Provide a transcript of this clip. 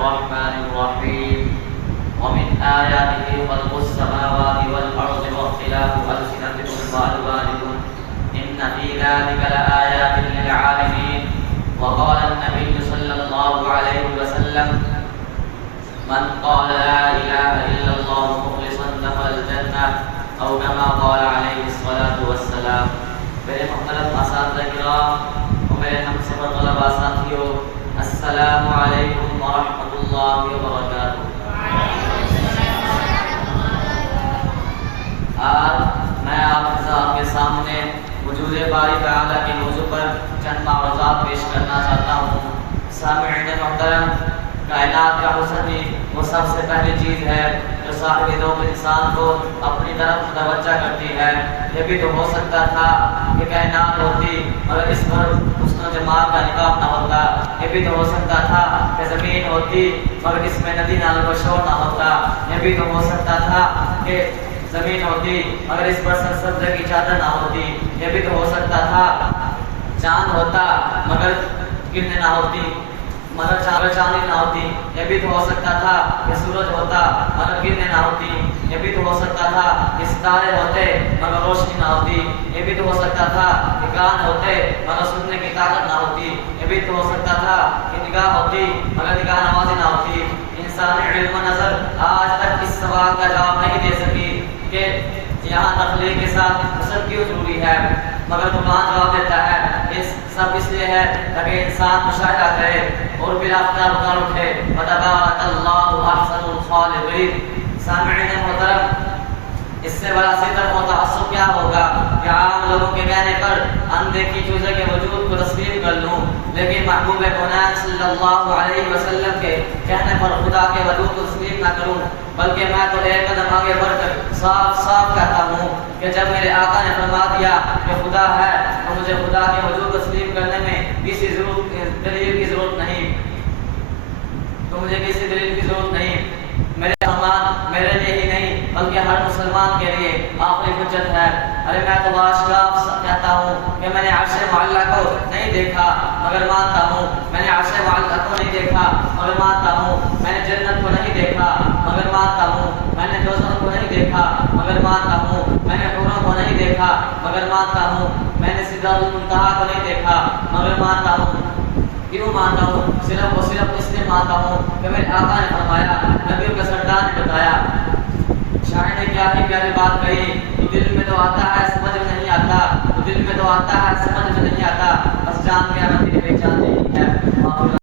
الرحمن الرحيم ومن آياته خلق السماوات والأرض واختلاف ألسنتكم وألوانكم إن في ذلك لآيات للعالمين. وقال النبي صلى الله عليه وسلم من قال لا إله إلا الله مخلصا دخل الجنة أو كما قال عليه الصلاة والسلام. میرے محترم اساتذہ کرام اور میرے ہم سفر طلباء ساتھیوں، السلام علیکم ورحمۃ اللہ وبرکاتہ۔ آج میں آپ کے سامنے وجود باری تعالیٰ کے موضوع پر چند معروضات پیش کرنا چاہتا ہوں۔ سامعین محترم، کائنات کا حسن ہی وہ سب سے پہلی چیز ہے جو صاحب ذوق انسان کو اپنی طرف متوجہ کرتی ہے۔ یہ بھی تو ہو سکتا تھا کہ کائنات ہوتی مگر اس پر حسن و جمال کا نقاب نہ ہوتا۔ یہ بھی تو ہو سکتا تھا کہ زمین ہوتی مگر اس میں ندی نالوں کا شور نہ ہوتا۔ یہ بھی تو ہو سکتا تھا کہ زمین ہوتی مگر اس پر سرسبزے کی چادر نہ ہوتی۔ یہ بھی تو ہو سکتا تھا چاند ہوتا مگر کرنیں نہ ہوتی، مگر چاندنی نہ ہوتی۔ یہ بھی تو ہو سکتا تھا کہ سورج ہوتا مگر کرنیں نہ ہوتی۔ یہ بھی تو ہو سکتا تھا کہ ستارے ہوتے مگر روشنی نہ ہوتی۔ یہ بھی تو ہو سکتا تھا کہ کان ہوتے مگر سننے کی طاقت نہ ہوتی۔ یہ بھی تو ہو سکتا تھا کہ نگاہ ہوتی مگر نگاہ نوازی نہ ہوتی۔ انسانی علم و نظر آج تک اس سوال کا جواب نہیں دے سکی کہ یہاں تخلیق کے ساتھ حسن کیوں ضروری ہے، مگر قرآن جواب دیتا ہے سب اس لیے ہے تاکہ انسان مشاہدہ کرے اور بلا اختیار اتار اٹھے۔ فتبارک اللہ احسن الخالقین۔ سامعین محترم، اس سے بڑا ستم و تعصب کیا ہوگا کہ عام لوگوں کے کہنے پر اندیکھی چیزوں کے وجود کو تسلیم کر لوں، لیکن محبوب کونین صلی اللہ علیہ وسلم کے کہنے پر خدا کے وجود کو تسلیم نہ کروں، بلکہ میں تو ایک قدم آگے بڑھ کر صاف صاف کہتا ہوں کہ جب میرے آقا نے فرما دیا کہ خدا ہے تو مجھے خدا کے وجود تسلیم کرنے میں کسی دلیل کی ضرورت نہیں، کسی دلیل کی ضرورت نہیں۔ میرے فرمان میرے لیے ہی نہیں بلکہ ہر مسلمان کے لیے آخری حجت ہے۔ ارے میں تو باشگاف کہتا ہوں کہ میں نے عرش معلیٰ کو نہیں دیکھا مگر مانتا ہوں، میں نے عرش معلیٰ کو نہیں دیکھا مگر مانتا ہوں، میں نے جنت کو نہیں دیکھا مگر مانتا ہوں، میں نے دوزخ کو نہیں دیکھا مگر مانتا ہوں، میں نے حوروں کو نہیں دیکھا مگر مانتا ہوں، میں نے سدرۃ المنتہا کو نہیں دیکھا مگر مانتا ہوں۔ کیوں مانتا ہوں؟ صرف اور صرف اس لیے مانتا ہوں کہ میرے آقا نے فرمایا، نبیوں کے سردار نے بتایا۔ شاعر نے کیا ہی پیاری بات کہی، تو دل میں تو آتا ہے سمجھ میں نہیں آتا، تو دل میں تو آتا ہے سمجھ میں نہیں آتا، بس جان کے آنا تیرے پہچان نہیں